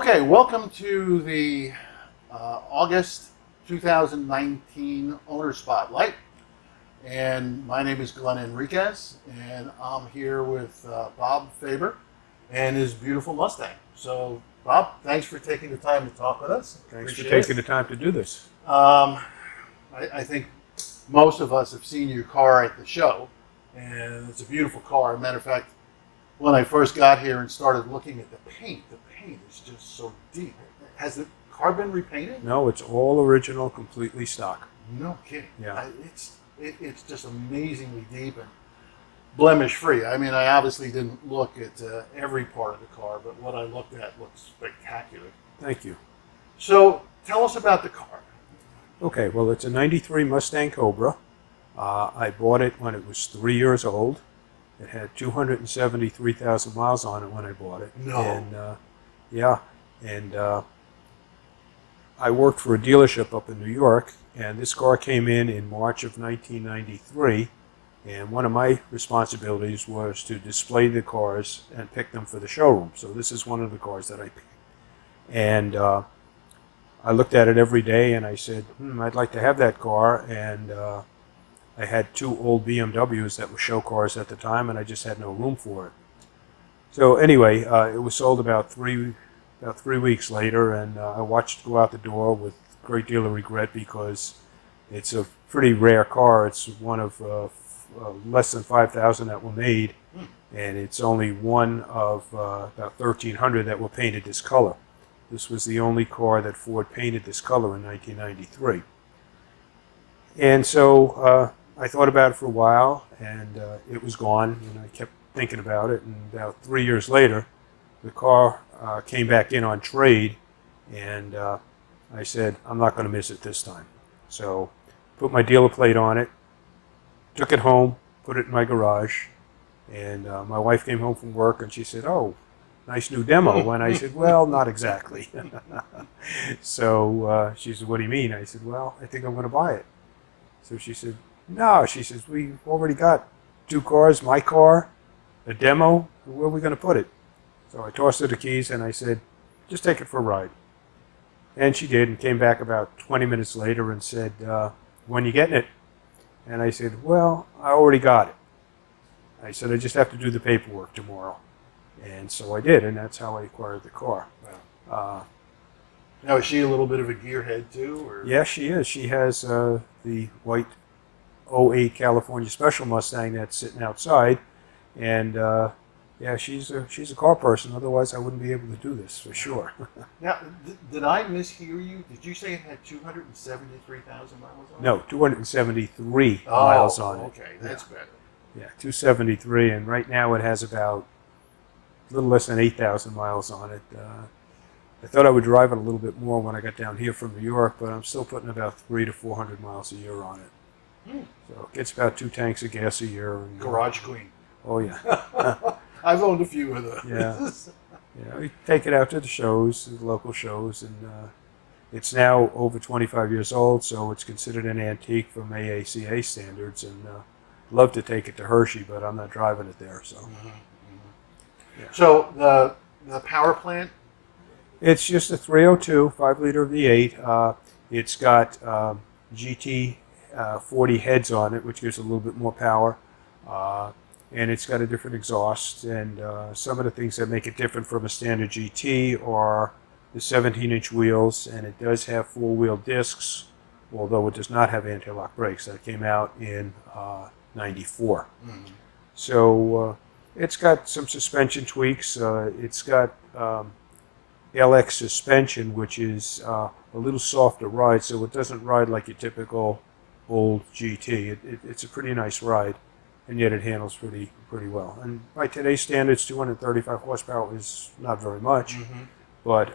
Okay, welcome to the August 2019 Owner Spotlight. And my name is Glenn Enriquez, and I'm here with Bob Faber and his beautiful Mustang. So, Bob, thanks for taking the time to talk with us. Thanks for Appreciate taking the time to do this. I think most of us have seen your car at the show, and it's a beautiful car. Matter of fact, when I first got here and started looking at the paint is just so deep. Has the car been repainted? No, it's all original, completely stock. No kidding. Yeah. It's just amazingly deep and blemish free. I mean, I obviously didn't look at every part of the car, but what I looked at looked spectacular. Thank you. So tell us about the car. Okay, well, it's a 93 Mustang Cobra. I bought it when it was 3 years old. It had 273,000 miles on it when I bought it. No. And, I worked for a dealership up in New York, and this car came in March of 1993, and one of my responsibilities was to display the cars and pick them for the showroom. So this is one of the cars that I picked. And I looked at it every day, and I said, I'd like to have that car, and I had two old BMWs that were show cars at the time, and I just had no room for it. So anyway, it was sold about three weeks later, and I watched it go out the door with a great deal of regret because it's a pretty rare car. It's one of less than 5,000 that were made, and it's only one of about 1,300 that were painted this color. This was the only car that Ford painted this color in 1993. And so I thought about it for a while, and it was gone, and I kept thinking about it, and about 3 years later, the car came back in on trade, and I said, I'm not going to miss it this time. So put my dealer plate on it, took it home, put it in my garage, and my wife came home from work, and she said, oh, nice new demo. And I said, well, not exactly. So she said, what do you mean? I said, well, I think I'm going to buy it. So she said, no. She says, we've already got two cars, my car, a demo. Where are we going to put it? So I tossed her the keys and I said, just take it for a ride. And she did, and came back about 20 minutes later and said, when you getting it? And I said, well, I already got it. I said, I just have to do the paperwork tomorrow. And so I did, and that's how I acquired the car. Wow. Now, is she a little bit of a gearhead too? Or? Yeah, she is. She has the white '08 California Special Mustang that's sitting outside, and yeah, she's a car person. Otherwise, I wouldn't be able to do this for sure. Now, did I mishear you? Did you say it had 273,000 miles on it? No, 273 miles on it. Okay, that's better. Yeah, 273, and right now it has about a little less than 8,000 miles on it. I thought I would drive it a little bit more when I got down here from New York, but I'm still putting about 300 to 400 miles a year on it. So it gets about 2 tanks of gas a year. And, Garage queen. Oh, yeah. I've owned a few of those. Yeah. Yeah, we take it out to the shows, the local shows, and it's now over 25 years old, so it's considered an antique from AACA standards, and love to take it to Hershey, but I'm not driving it there. So, Yeah. So the power plant? it's just a 302 5-liter V8. It's got GT 40 heads on it, which gives a little bit more power. And it's got a different exhaust, and some of the things that make it different from a standard GT are the 17-inch wheels, and it does have 4-wheel discs, although it does not have anti-lock brakes. That came out in '94. So it's got some suspension tweaks. It's got LX suspension, which is a little softer ride, so it doesn't ride like your typical old GT. It's a pretty nice ride, and yet it handles pretty well. And by today's standards, 235 horsepower is not very much, but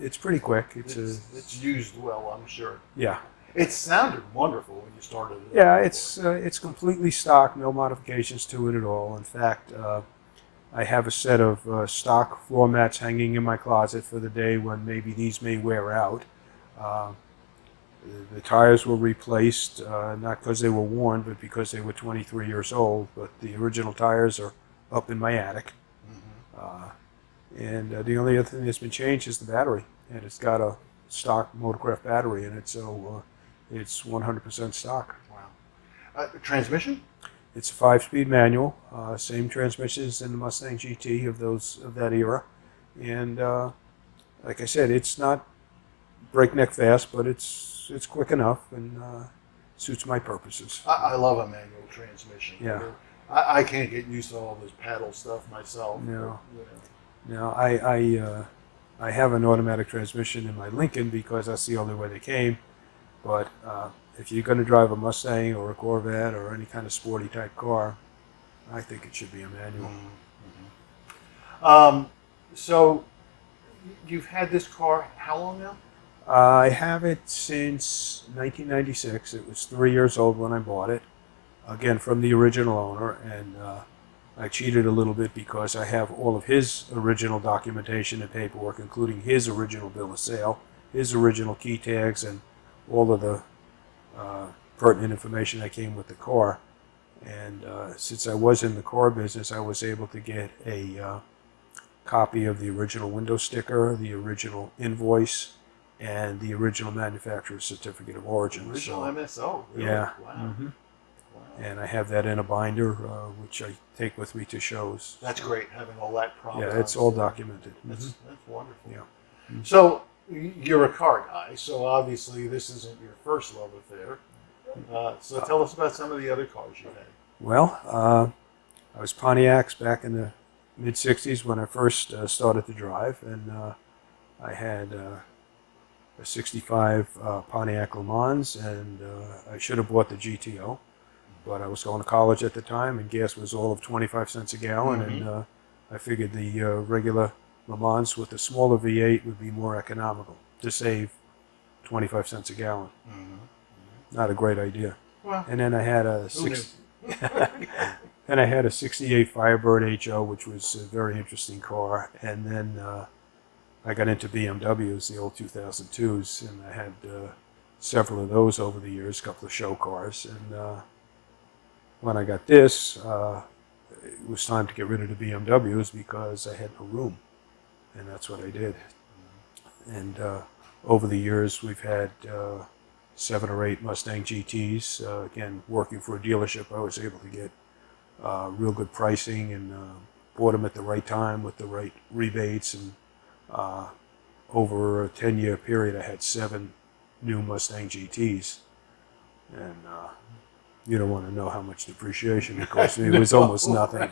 it's pretty quick. It's used well, I'm sure. Yeah. It sounded wonderful when you started it. Yeah, it's completely stock, no modifications to it at all. In fact, I have a set of stock floor mats hanging in my closet for the day when maybe these may wear out. The tires were replaced, not because they were worn, but because they were 23 years old. But the original tires are up in my attic. And the only other thing that's been changed is the battery, and it's got a stock Motorcraft battery in it, so it's 100% stock. Wow. Transmission? It's a 5-speed manual, same transmission as in the Mustang GT of that era, and like I said, it's not breakneck fast, but it's quick enough and suits my purposes. I love a manual transmission. Yeah. I can't get used to all this paddle stuff myself. No. But, Now I have an automatic transmission in my Lincoln because that's the only way they came. But if you're going to drive a Mustang or a Corvette or any kind of sporty type car, I think it should be a manual. So you've had this car how long now? I have it since 1996. It was 3 years old when I bought it. Again, from the original owner, and I cheated a little bit because I have all of his original documentation and paperwork, including his original bill of sale, his original key tags, and all of the pertinent information that came with the car. And since I was in the car business, I was able to get a copy of the original window sticker, the original invoice, and the original manufacturer's certificate of origin. Original MSO? Really? Yeah. Wow. Mm-hmm. Wow. And I have that in a binder, which I take with me to shows. That's great, having all that provenance. Yeah, it's all documented. That's Mm-hmm. wonderful. Yeah. So you're a car guy, so obviously this isn't your first love affair. So tell us about some of the other cars you've had. Well, I was Pontiacs back in the mid-'60s when I first started to drive, and I had a 65 Pontiac Le Mans, and I should have bought the GTO, but I was going to college at the time, and gas was all of 25 cents a gallon, Mm-hmm. and I figured the regular Le Mans with the smaller V8 would be more economical to save 25 cents a gallon. Mm-hmm. Not a great idea. Well, And then I had a then I had a 68 Firebird HO, which was a very interesting car. And then I got into BMWs, the old 2002s, and I had several of those over the years, a couple of show cars. And when I got this, it was time to get rid of the BMWs because I had no room. And that's what I did. And over the years, we've had 7 or 8 Mustang GTs. Again, working for a dealership, I was able to get real good pricing and bought them at the right time with the right rebates. And over a 10-year period, I had 7 new Mustang GTs. And you don't want to know how much depreciation it cost me. It was almost nothing.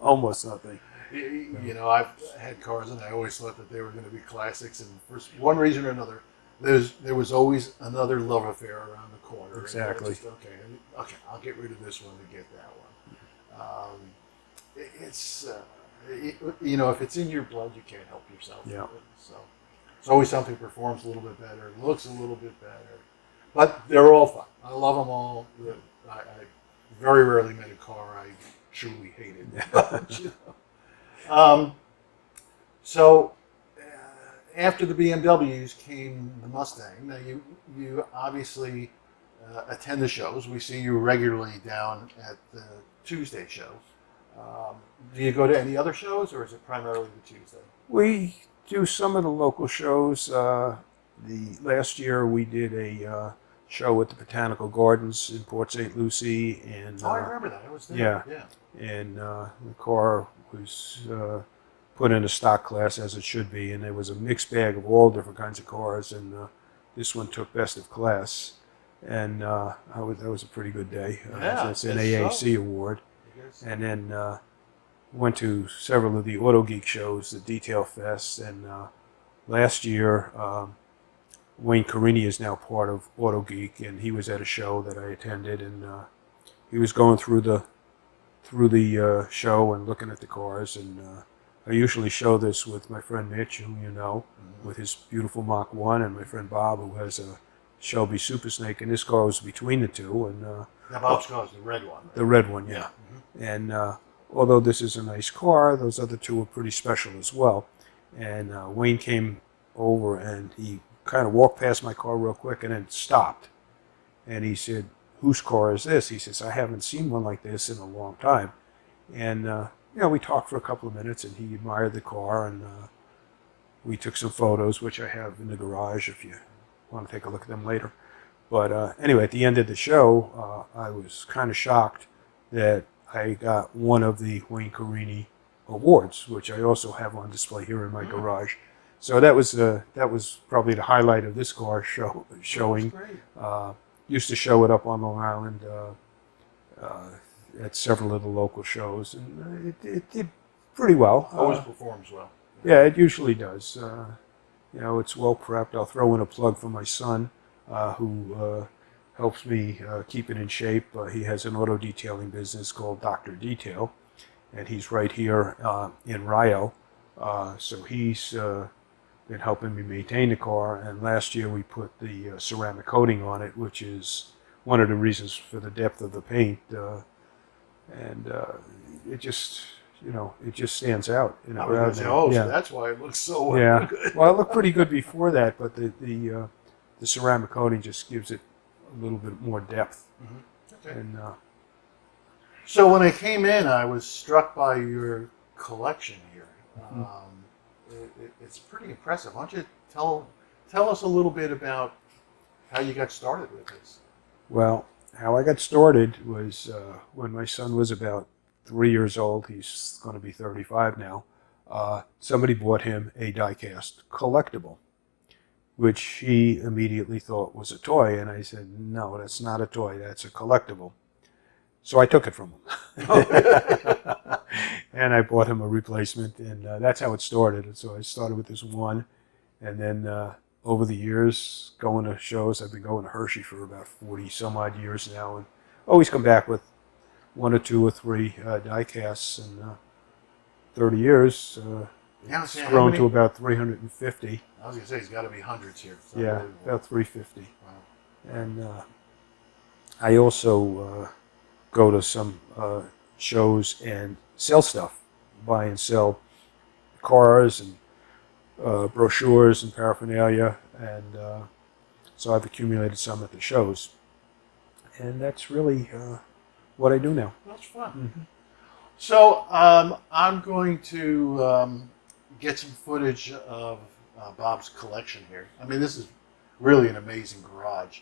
Almost nothing. You know, I've had cars, and I always thought that they were going to be classics. And for one reason or another, there was always another love affair around the corner. Exactly. Just, okay, I'll get rid of this one to get that one. You know, if it's in your blood, you can't help yourself. Yeah. So it's always something performs a little bit better, looks a little bit better, but they're all fun. I love them all. I very rarely met a car I truly hated. But, you know. So after the BMWs came the Mustang. Now you obviously attend the shows. We see you regularly down at the Tuesday shows. Do you go to any other shows, or is it primarily the Tuesday? We do some of the local shows. The last year we did a show at the Botanical Gardens in Port St. Lucie, and I remember that. I was there. yeah. Yeah. And the car was put in a stock class as it should be, and there was a mixed bag of all different kinds of cars, and this one took best of class, and that was a pretty good day. Yeah, it's an it's AAC award, and then went to several of the Auto Geek shows, the Detail Fest, and last year Wayne Carini is now part of Auto Geek, and he was at a show that I attended, and he was going through the show and looking at the cars, and I usually show this with my friend Mitch, whom you know, with his beautiful Mach 1, and my friend Bob, who has a Shelby Super Snake, and this car was between the two. And now Bob's car is the red one. Right? The red one, yeah. Mm-hmm. And although this is a nice car, those other two were pretty special as well. And Wayne came over, and he kind of walked past my car real quick and then stopped. And he said, "Whose car is this?" He says, "I haven't seen one like this in a long time." And we talked for a couple of minutes, and he admired the car, and we took some photos, which I have in the garage if you want to take a look at them later. But anyway, at the end of the show, I was kind of shocked that I got one of the Wayne Carini awards, which I also have on display here in my garage. So that was probably the highlight of this car showing. Used to show it up on Long Island at several of the local shows, and it did pretty well. Always performs well. Yeah, it usually does. It's well prepped. I'll throw in a plug for my son, who helps me keep it in shape. He has an auto detailing business called Dr. Detail, and he's right here in Rio. So he's been helping me maintain the car. And last year we put the ceramic coating on it, which is one of the reasons for the depth of the paint. It just, it just stands out in a crowd. So that's why it looks so good. Well, it looked pretty good before that, but the ceramic coating just gives it a little bit more depth. Mm-hmm. Okay. And so when I came in, I was struck by your collection here. Mm-hmm. It's pretty impressive. Why don't you tell us a little bit about how you got started with this? Well, how I got started was when my son was about 3 years old. He's going to be 35 now. Somebody bought him a die-cast collectible, which he immediately thought was a toy. And I said, no, that's not a toy. That's a collectible. So I took it from him. And I bought him a replacement. And that's how it started. And so I started with this one. And then over the years, going to shows, I've been going to Hershey for about 40 some odd years now. And always come back with 1 or 2 or 3 die casts. And 30 years, it's grown to about 350. I was going to say, it's got to be hundreds here. Yeah, about 350. Wow. And I also go to some shows and sell stuff, buy and sell cars and brochures and paraphernalia. And so I've accumulated some at the shows. And that's really what I do now. That's fun. Mm-hmm. So I'm going to get some footage of Bob's collection here. I mean, this is really an amazing garage.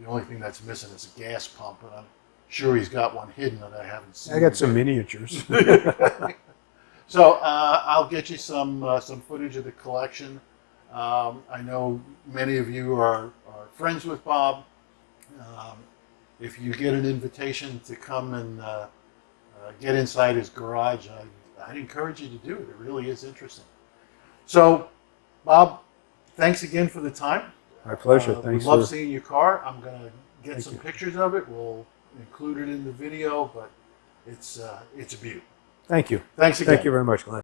The only thing that's missing is a gas pump, and I'm sure he's got one hidden that I haven't seen. I got some miniatures. So I'll get you some footage of the collection. I know many of you are friends with Bob. If you get an invitation to come and get inside his garage, I'd encourage you to do it. It really is interesting. So, Bob, thanks again for the time. My pleasure. We Thanks. love seeing your car. I'm going to get some you. pictures of it. We'll include it in the video, but it's a beaut. Thank you. Thanks again. Thank you very much, Glenn.